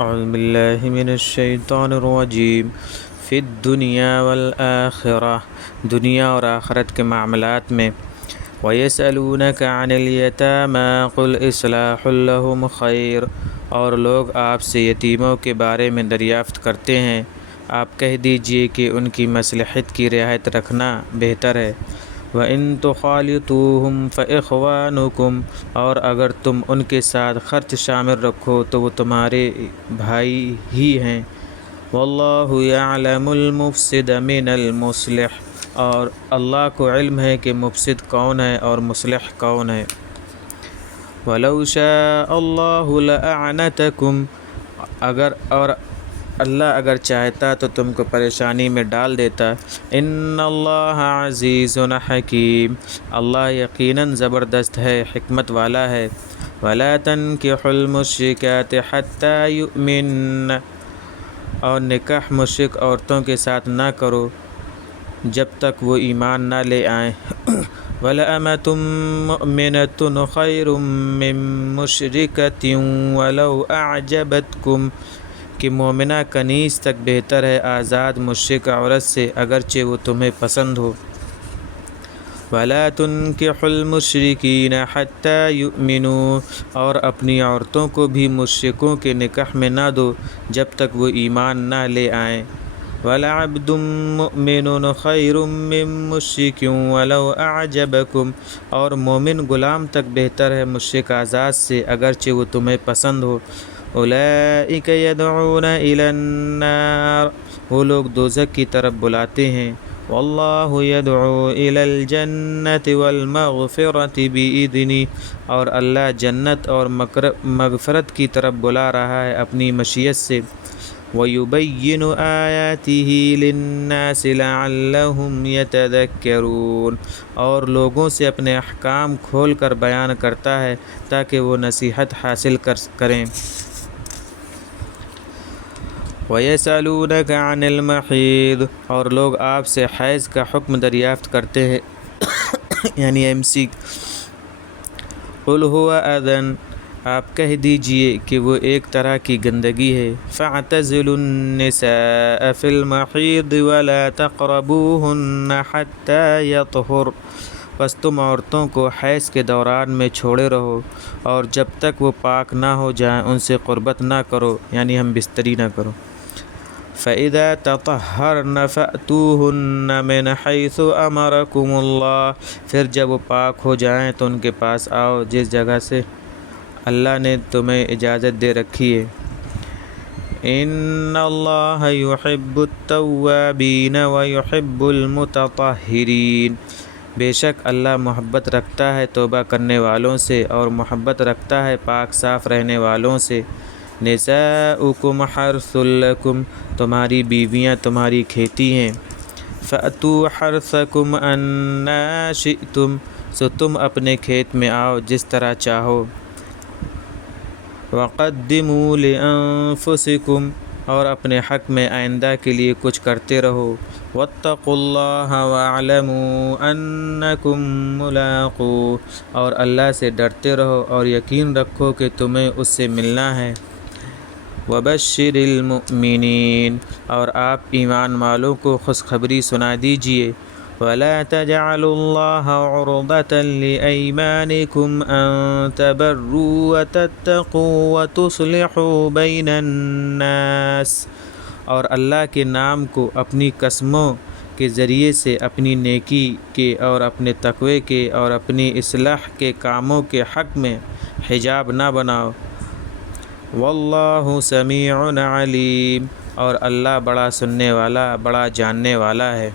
اعوذ باللہ من الشیطان الرجیم فی الدنیا والآخرہ، دنیا اور آخرت کے معاملات میں۔ وَيَسْأَلُونَكَ عَنِ الْيَتَامَىٰ قُلْ إِصْلَاحٌ لَهُمْ خَيْرٌ، اور لوگ آپ سے یتیموں کے بارے میں دریافت کرتے ہیں، آپ کہہ دیجئے کہ ان کی مصلحت کی رعایت رکھنا بہتر ہے۔ وَإِن تُخَالِطُوهُمْ فَإِخْوَانُكُمْ، اور اگر تم ان کے ساتھ خرچ شامل رکھو تو وہ تمہارے بھائی ہی ہیں۔ وَاللَّهُ يَعْلَمُ الْمُفْسِدَ مِنَ الْمُصْلِحِ، اور اللہ کو علم ہے کہ مفسد کون ہے اور مصلح کون ہے۔ وَلَوْ شَاءَ اللَّهُ لَأَعْنَتَكُمْ، اور اللہ اگر چاہتا تو تم کو پریشانی میں ڈال دیتا۔ ان اللہ عزیز حکیم، اللہ یقیناً زبردست ہے، حکمت والا ہے۔ وَلَا تَنكِحُوا الْمُشْرِكَاتِ حَتَّى يُؤْمِنَّ، اور نکاح مشرک عورتوں کے ساتھ نہ کرو جب تک وہ ایمان نہ لے آئیں۔ وَلَأَمَةٌ مُؤْمِنَةٌ خَيْرٌ مِّن مُّشْرِكَةٍ وَلَوْ أَعْجَبَتْكُمْ، کہ مومنہ کنیز تک بہتر ہے آزاد مشرک عورت سے اگرچہ وہ تمہیں پسند ہو۔ وَلَا تُنكِحُوا الْمُشْرِكِينَ حَتَّى يُؤْمِنُوا، اور اپنی عورتوں کو بھی مشرکوں کے نکاح میں نہ دو جب تک وہ ایمان نہ لے آئیں۔ وَلَعَبْدٌ مُؤْمِنٌ خَيْرٌ مِّن مُّشْرِكٍ وَلَوْ أَعْجَبَكُمْ، اور مومن غلام تک بہتر ہے مشرک آزاد سے اگرچہ وہ تمہیں پسند ہو۔ اولئک یدعون الی النار، وہ لوگ دوزخ کی طرف بلاتے ہیں۔ واللہ یدعو الی الجنۃ والمغفرۃ بإذنہ، اور اللہ جنت اور مغفرت کی طرف بلا رہا ہے اپنی مشیت سے۔ وَيُبَيِّنُ آیاتہ لِلنَّاسِ لَعَلَّهُمْ يَتَذَكَّرُونَ، اور لوگوں سے اپنے احکام کھول کر بیان کرتا ہے تاکہ وہ نصیحت حاصل کریں۔ وَيَسْأَلُونَكَ عَنِ الْمَحِيضِ، اور لوگ آپ سے حیض کا حکم دریافت کرتے ہیں یعنی MC۔ قُلْ هُوَ أَذًى، آپ کہہ دیجئے کہ وہ ایک طرح کی گندگی ہے۔ فَاعْتَزِلُوا النِّسَاءَ فِي الْمَحِيضِ وَلَا تَقْرَبُوهُنَّ حَتَّى يَطْهُرْنَ، پس تم عورتوں کو حیض کے دوران میں چھوڑے رہو اور جب تک وہ پاک نہ ہو جائیں ان سے قربت نہ کرو، یعنی ہم بستری نہ کرو۔ فَإِذَا تَطَهَّرْنَ فَأْتُوهُنَّ مِنْ حَيْثُ أَمَرَكُمُ اللَّهُ، پھر جب وہ پاک ہو جائیں تو ان کے پاس آؤ جس جگہ سے اللہ نے تمہیں اجازت دے رکھی ہے۔ ان اللہ یحب التوابین ویحب المتطہرین، بے شک اللہ محبت رکھتا ہے توبہ کرنے والوں سے اور محبت رکھتا ہے پاک صاف رہنے والوں سے۔ نساؤکم حرث لکم، تمہاری بیویاں تمہاری کھیتی ہیں۔ فأتوا حرثکم انا شئتم، سو تم اپنے کھیت میں آؤ جس طرح چاہو۔ وقدموا لانفسکم، اور اپنے حق میں آئندہ کے لیے کچھ کرتے رہو۔ واتقوا اللہ واعلموا انکم ملاقوہ، اور اللہ سے ڈرتے رہو اور یقین رکھو کہ تمہیں اس سے ملنا ہے۔ وبشر المؤمنین، اور آپ ایمان والوں کو خوشخبری سنا دیجئے۔ ولا تجعلوا اللہ عرضة لأیمانکم ان تبروا وتتقوا وتصلحوا بین الناس، اور اللہ کے نام کو اپنی قسموں کے ذریعے سے اپنی نیکی کے اور اپنے تقوی کے اور اپنی اصلاح کے کاموں کے حق میں حجاب نہ بناؤ۔ واللہ سمیع علیم، اور اللہ بڑا سننے والا بڑا جاننے والا ہے۔